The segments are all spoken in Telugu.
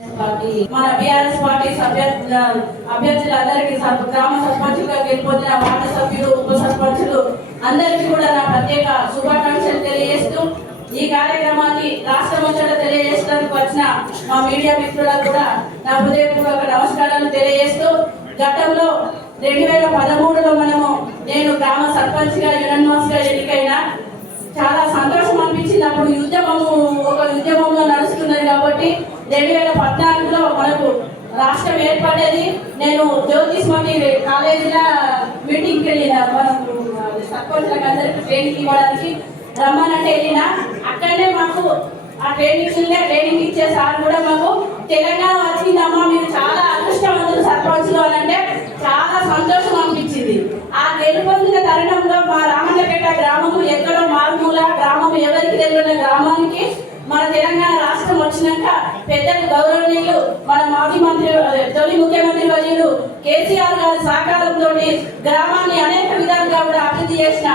మన బీఆర్ఎస్ పార్టీ సభ్య అభ్యర్థులందరికీ సర్ప- గ్రామ సర్పంచులుగా గెలిపొందిన వార్డు సభ్యులు ఉప సర్పంచులు అందరికీ కూడా నా ప్రత్యేక శుభాకాంక్షలు తెలియజేస్తూ ఈ కార్యక్రమాన్ని రాష్ట్ర ముచ్చట తెలియజేయడానికి వచ్చిన మా మీడియా మిత్రులకు కూడా నా హృదయపూర్వక నమస్కారాలు తెలియజేస్తూ గతంలో రెండు వేల పదమూడులో మనము నేను గ్రామ సర్పంచ్గా యునన్మాస్గా ఎన్నికైన చాలా సంతోషం అనిపించింది. అప్పుడు ఉద్యమము ఒక ఉద్యమంలో నడుస్తున్నది కాబట్టి రెండు వేల పద్నాలుగులో మనకు రాష్ట్రం ఏర్పడేది. నేను జ్యోతిష్మతి కాలేజీలో మీటింగ్కి వెళ్ళిన మనకు సర్పంచ్లకు అందరికి ట్రైనింగ్ ఇవ్వడానికి రమ్మనంటే వెళ్ళిన. అక్కడనే మాకు ఆ ట్రైనింగ్ ట్రైనింగ్ ఇచ్చే సార్ కూడా మాకు. తెలంగాణ వచ్చిందమ్మా మీరు చాలా అదృష్టవంతులు సర్పంచ్లు అని అంటే చాలా సంతోషం అనిపించింది. ఆ గెలుపొందిన తరుణంలో మా రామన్నపేట గ్రామము ఎక్కడో మారుమూల గ్రామం ఎవరికి తెలియని గ్రామానికి మన తెలంగాణ వచ్చినాక పెద్దలు గౌరవనీయులు మన మాజీ మంత్రి తొలి ముఖ్యమంత్రి వర్యులు కేసీఆర్ గారి సహకారంతో గ్రామాన్ని అనేక విధాలుగా కూడా అభివృద్ధి చేసిన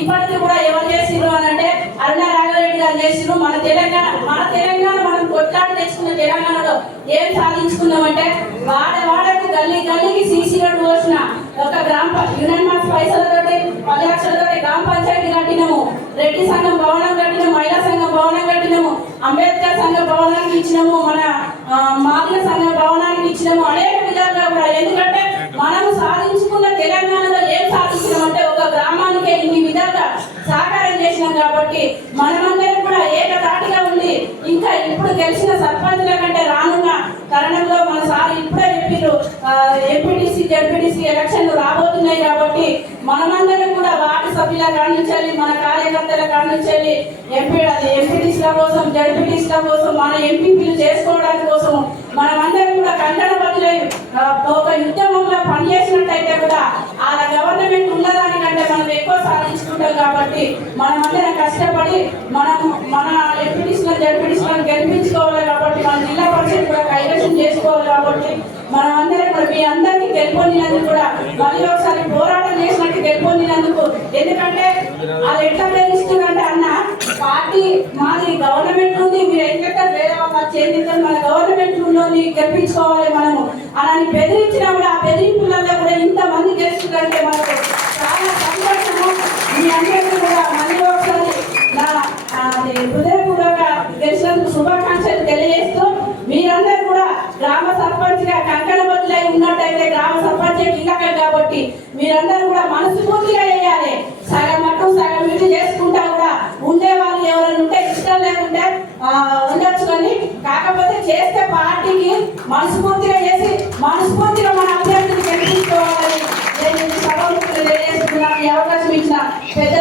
ఇప్పటికీ కూడా ఎవరు చేసిరు అని అంటే అరుణ రాఘవరెడ్డి గారు చేసిరు మన తెలంగాణ మన తెలంగాణ మనం కొట్లాడి తెచ్చుకున్న తెలంగాణలో ఏం సాధించుకున్నామంటే వాడ వాడకు గల్లీ గల్లీకి సీసీ రోడ్డు పోసిన ఒక గ్రామ యూనియన్ మాస్ పైసలతోటి పది లక్షలతోటి గ్రామ పంచాయతీ కట్టినాము. రెడ్డి సంఘం భవనం కట్టిన మహిళా సంఘం భవనం కట్టినాము. అంబేద్కర్ సంఘ భవనానికి ఇచ్చినాము. మన మార్ల సంఘ భవనానికి ఇచ్చినాము. అనేక విధాలుగా కూడా. ఎందుకంటే మనం సాధించుకున్న తెలంగాణలో ఏం సాధించినామంటే ఒక గ్రామానికే ఇన్ని విధాలుగా సహకారం చేసినాం కాబట్టి మనమందరం కూడా ఏకతాటిగా ఉండి ఇంకా ఇప్పుడు గెలిచిన సర్పంచుల కంటే రానున్న తరుణంలో మన సార్ ఇప్పుడే చెప్పారు ఎంపీటీసీ జడ్పీటీసీ ఎలక్షన్లు రాబోతున్నాయి కాబట్టి మనమందరం కూడా వార్డు సభ్యుల కానించాలి మన కార్యకర్తల కానించాలి ఎంపీ అది ఎంపీటీసీల కోసం జడ్పీటీసీల కోసం మన ఎంపీపీలు చేసుకోవడానికి కోసం మనమందరం కూడా కంకణ బదులై ఒక ఉద్యమంలో పనిచేసినట్టయితే కూడా వాళ్ళ గవర్నమెంట్ ఉన్నదానికంటే మనం ఎక్కువ సాధించుకుంటాం కాబట్టి మనమందరం కష్టపడి మనం మన ఎంపీటీసీలను జడ్పీటీసీలను గెలిపించుకోవాలి కాబట్టి మన జిల్లా పరిషత్ కూడా కైవసం చేసుకోవాలి కాబట్టి మనం అందరం కూడా మీ అందరికీ గెలుపొందినందుకు కూడా మళ్ళీ ఒకసారి పోరాటం చేసినట్టు గెలుపొందినందుకు. ఎందుకంటే వాళ్ళు ఎట్లా ప్రేమిస్తుందంటే అన్న పార్టీ మాది గవర్నమెంట్ ఉంది మీరు ఎట్లా వేరే వాళ్ళ మన గవర్నమెంట్లోని గెలిపించుకోవాలి మనము. అలాని బెదిరించినా కూడా ఆ బెదిరింపులలో కూడా ఇంతమంది గెలుస్తుందంటే మనకు చాలా సంతోషము. మీ అందరికీ కూడా మళ్ళీ ఒకసారి నా హృదయపూర్వక గెలిచినందుకు శుభాకాంక్షలు తెలియజేస్తూ మీరందరూ కూడా గ్రామ సర్పంచ్గా కంకణ మీరందరూ కూడా మనస్ఫూర్తిగా చేయాలి. సగం మటు సగం ఇది చేసుకుంటా కూడా ఉండేవాళ్ళు ఎవరైనా ఉంటే ఇష్టం లేకుంటే ఉండొచ్చు కానీ కాకపోతే చేస్తే పార్టీకి మనస్ఫూర్తిగా చేసి మనస్ఫూర్తిగా మన అభ్యర్థిని గెలిపించుకోవాలని నేను ఈ తెలియజేస్తున్నాను ఈ అవకాశం ఇచ్చిన పెద్ద